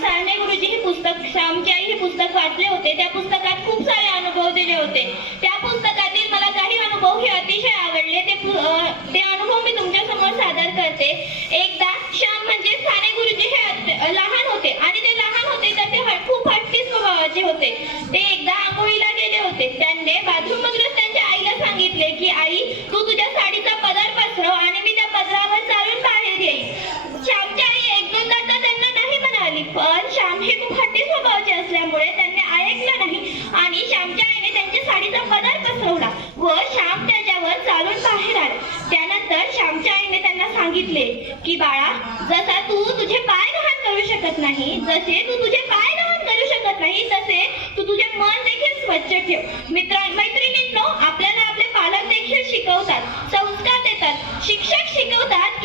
साने गुरुजी हे पुस्तक, श्यामची आई हे पुस्तक वाचले होते. त्या पुस्तकात खूप सारे अनुभव दिले होते. त्या पुस्तकातील मला काही अनुभव हे अतिशय आवडले. ते अनुभव मी तुमच्या समोर सादर करते. एकदा श्याम म्हणजे साने गुरुजी हे लहान होते आणि ते लहान होते तर ते खूप हट्टी स्वभावाचे होते. ते एकदा आंघोळीला गेले होते. त्यांनी बाथरूम मधूनच त्यांच्या आईला सांगितले की आई, तू तुझ्या साडीचा पदर पसरव आणि मी त्या पदरावर चालून बाहेर येईल. श्यामची आई एक दोनदा तर त्यांना नाही म्हणाली, पण श्याम हे खूप हट्टी स्वभावाचे असल्यामुळे त्यांनी ऐकलं नाही आणि श्यामच्या आईने त्यांच्या साडीचा पदर पसरवला व श्याम त्याच्यावर चालून बाहेर आला. त्यानंतर श्यामच्या आईने त्यांना सांगितले की बाळा, जसा तू तुझे पाय लहान करू शकत नाही, जसे तू तुझे पाय लहान करू शकत नाही, तसे तू तुझे मन देखील स्वच्छ ठेव. मैत्रिणींनो, आपल्याला आपले पालक देखील शिकवतात, संस्कार देतात, शिक्षक शिकवतात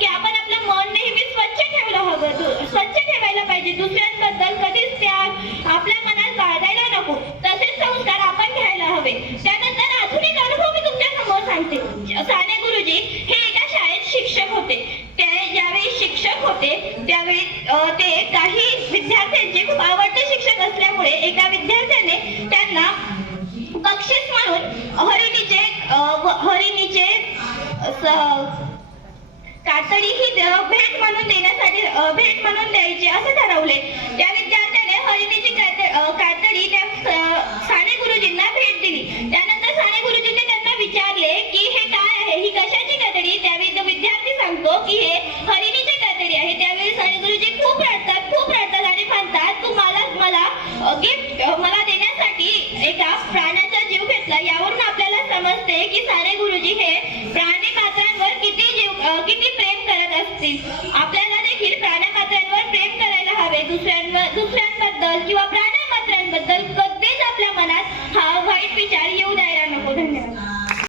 की आपण आपलं मन नेहमी स्वच्छ ठेवलं हवं, स्वच्छ ठेवायला पाहिजे. दुसऱ्यांबद्दल कधीच त्याग आपल्या मनात बाळगायला नको. तसेच संस्कार आपण घ्यायला हवे. त्यानंतर आधुनिक अनुभव मी तुमच्या समोर सांगते. साने गुरुजी हे एका शाळेत शिक्षक होते. ते ज्यावेळी शिक्षक होते त्यावेळी ते काही विद्यार्थ्यांचे खूप आवडते शिक्षक असल्यामुळे एका विद्यार्थ्याने त्यांना बक्षीस म्हणून हरिणीचे कातडी ही भेट म्हणून द्यायची असे ठरवले. त्या विद्यार्थ्याने हरिणीची कातडी त्या साने गुरुजींना भेट दिली. त्यानंतर साने गुरुजींनी त्यांना विचारले की हे काय आहे, ही कशाची कातडी? त्यावेळी तो विद्यार्थी सांगतो की हे हरिणीची कातडी आहे. त्यावेळी साने गुरुजी खूप रडतात आणि म्हणतात, तू मला गिफ्ट मला देण्यासाठी एका प्राण्याचा जीव घेतला. यावरून आपल्याला समजते की साने गुरुजी हे प्राणी मात्रांवर किती प्रेम करत असतील. आपल्याला देखील प्राणी मात्रांवर प्रेम करायला हवे. दुसऱ्यांबद्दल किंवा प्राणी मात्रांबद्दल